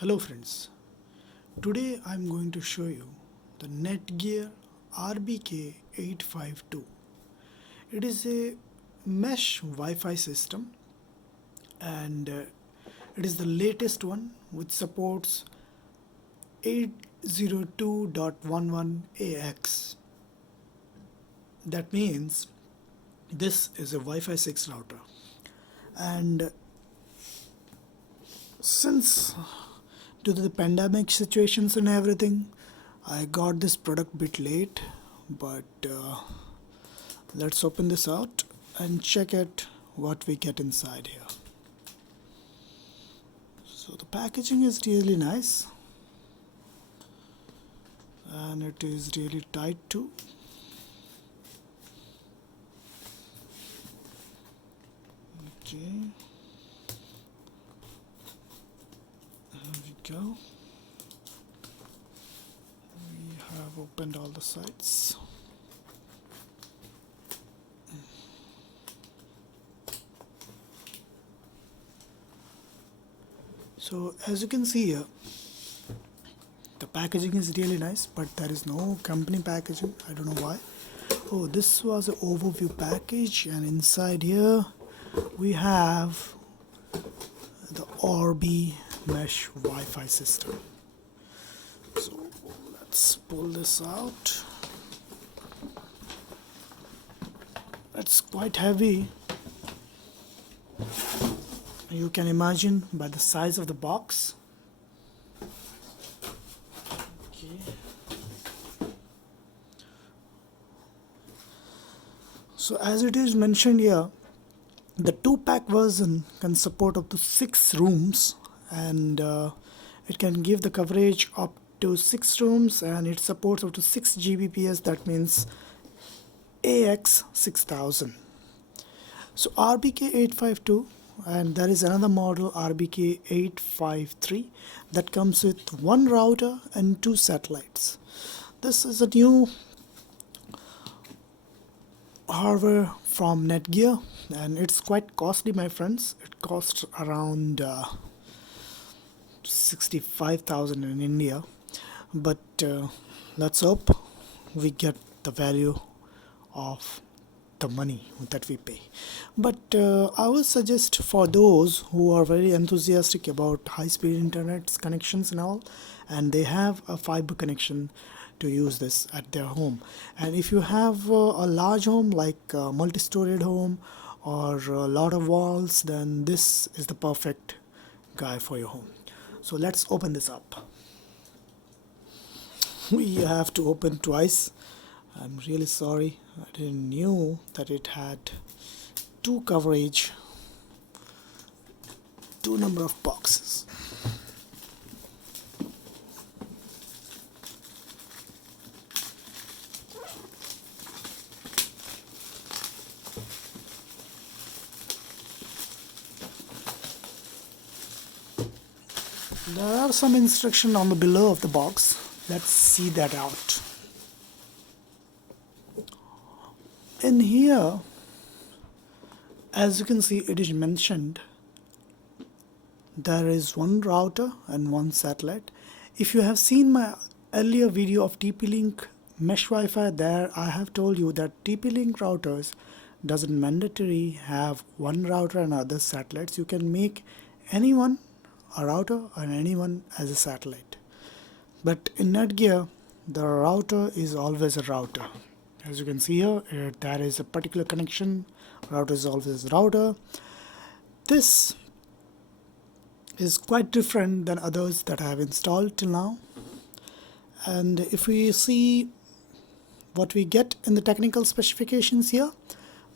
Hello friends, today I'm going to show you the Netgear RBK852. It is a mesh Wi-Fi system and it is the latest one which supports 802.11 AX. That means this is a Wi-Fi 6 router, and since due to the pandemic situations and everything, I got this product bit late, but let's open this out and check it what we get inside here. So the packaging is really nice and it is really tight too. Okay, there we go. We have opened all the sides. So as you can see here, the packaging is really nice, but there is no company packaging. I don't know why. Oh, this was an overview package, and inside here we have the Orbi Mesh Wi-Fi System. So let's pull this out. It's quite heavy. You can imagine by the size of the box. Okay. So as it is mentioned here, the 2-pack version can support up to 6 rooms, and it can give the coverage up to 6 rooms, and it supports up to 6 Gbps. That means AX6000. So RBK852, and there is another model RBK853 that comes with 1 router and 2 satellites. This is a new hardware from Netgear, and it's quite costly, my friends. It costs around 65,000 in India, but let's hope we get the value of the money that we pay. But I would suggest for those who are very enthusiastic about high-speed internet connections and all, and they have a fiber connection, to use this at their home. And if you have a large home, like a multi-storied home or a lot of walls, then this is the perfect guy for your home. So let's open this up. We have to open twice. I'm really sorry, I didn't knew that it had 2 coverage, 2 number of boxes. There are some instructions on the below of the box. Let's see that out. In here, as you can see, it is mentioned there is 1 router and 1 satellite. If you have seen my earlier video of TP-Link Mesh Wi-Fi, there I have told you that TP-Link routers doesn't mandatory have 1 router and other satellites. You can make anyone a router and anyone as a satellite. But in Netgear, the router is always a router. As you can see here, there is a particular connection. Router is always a router. This is quite different than others that I have installed till now. And if we see what we get in the technical specifications here,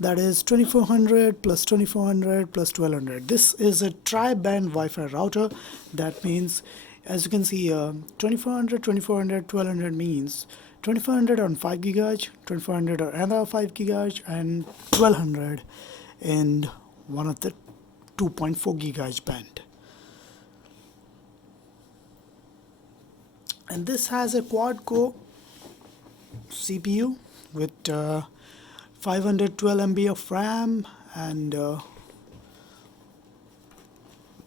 that is 2400 plus 2400 plus 1200. This is a tri-band Wi-Fi router. That means, as you can see, 2400, 2400, 1200 means 2400 on 5 GHz, 2400 on another 5 GHz, and 1200 in one of the 2.4 GHz band. And this has a quad-core CPU with 512 MB of RAM and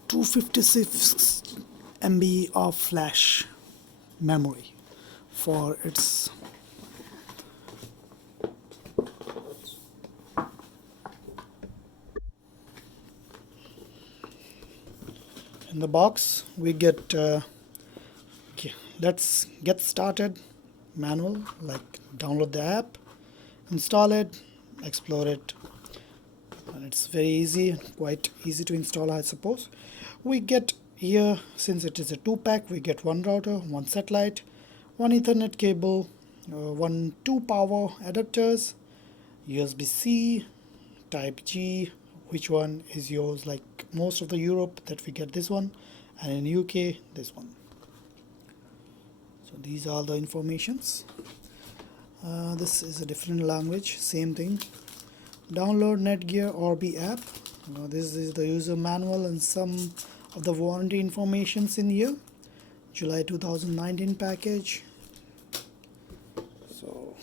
256 MB of flash memory for its in the box. We get okay, let's get started. Manual, like download the app, install it, explore it, and it's very easy, quite easy to install, I suppose. We get here, since it is a 2-pack, we get one router, one satellite, one Ethernet cable, two power adapters, USB-C, Type G, which one is yours, like most of the Europe that we get this one, and in UK this one. So these are the informations. This is a different language, same thing. Download Netgear Orbi app. This is the user manual and some of the warranty informations in here. July 2019 package. So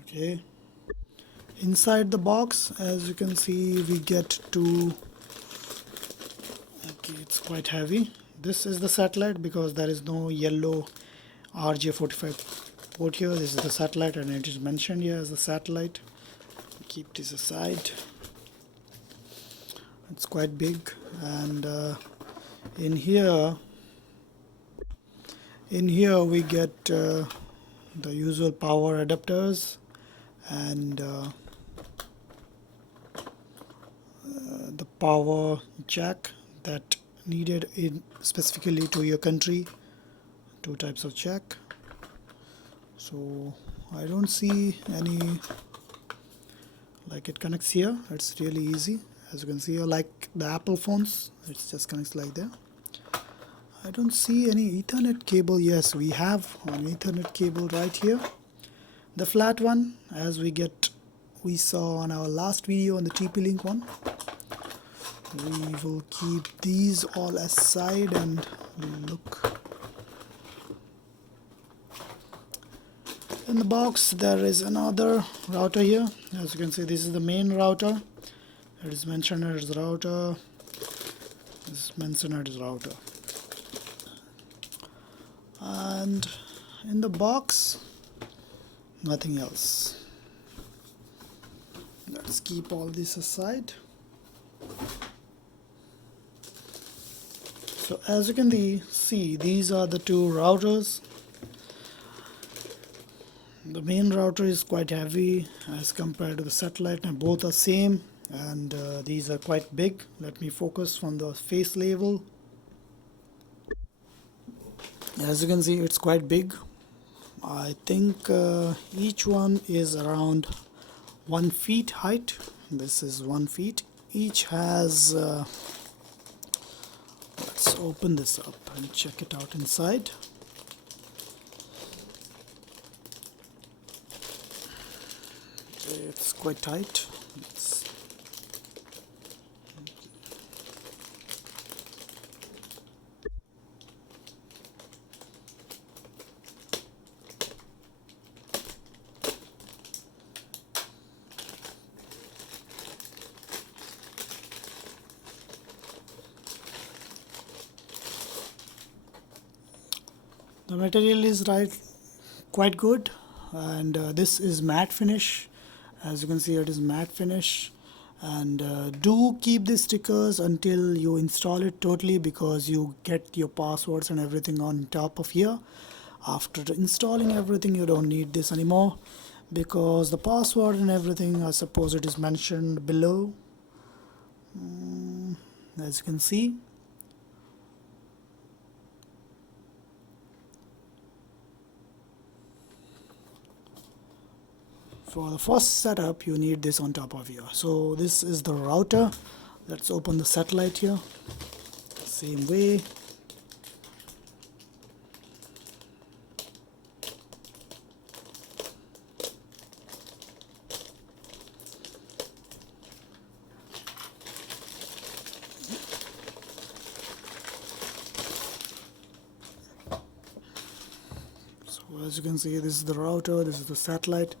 okay, inside the box, as you can see, we get two. Okay, it's quite heavy. This is the satellite because there is no yellow RJ45 port here. This is the satellite and it is mentioned here as a satellite. Keep this aside. It's quite big, and in here we get the usual power adapters and the power jack that needed in specifically to your country. Two types of jack. So I don't see any, like it connects here. It's really easy, as you can see here, like the Apple phones, it just connects like that. I don't see any Ethernet cable. Yes, we have an Ethernet cable right here, the flat one, as we saw on our last video on the TP-Link one. We will keep these all aside and look. In the box there is another router here. As you can see, this is the main router. It is mentioned as router. This is mentioned as router. And in the box, nothing else. Let's keep all this aside. So as you can see, these are the two routers. The main router is quite heavy as compared to the satellite, and both are same, and these are quite big. Let me focus on the face level. As you can see, it's quite big. I think each one is around 1 feet height. This is 1 feet. Each has let's open this up and check it out inside. It's quite tight. The material is quite good, and this is matte finish. As you can see, it is matte finish, and do keep the stickers until you install it totally, because you get your passwords and everything on top of here. After installing everything, you don't need this anymore, because the password and everything, I suppose it is mentioned below. As you can see, for the first setup, you need this on top of here. So this is the router. Let's open the satellite here. Same way. As you can see, this is the router, this is the satellite,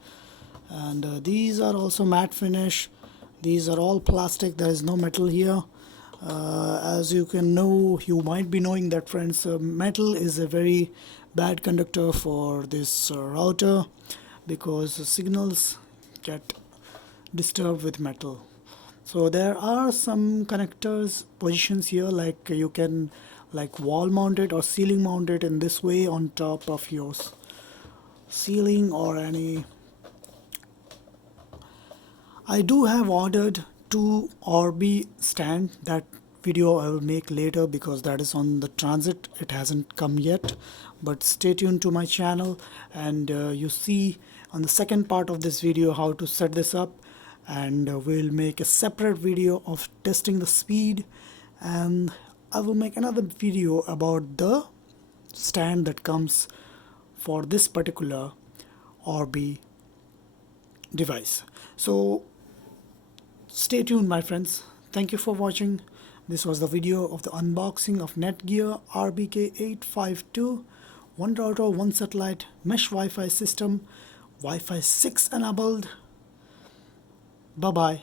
and these are also matte finish. These are all plastic, there is no metal here. As you can know, you might be knowing that, friends, metal is a very bad conductor for this router, because the signals get disturbed with metal. So there are some connectors positions here, like you can like wall mount it or ceiling mount it in this way on top of your ceiling or any. I do have ordered two Orbi stand. That video I will make later because that is on the transit. It hasn't come yet, but stay tuned to my channel, and you see on the second part of this video how to set this up, and we'll make a separate video of testing the speed, and I will make another video about the stand that comes for this particular Orbi device. So stay tuned, my friends. Thank you for watching. This was the video of the unboxing of Netgear RBK852, one router, one satellite, mesh Wi-Fi system, Wi-Fi 6 enabled. Bye bye.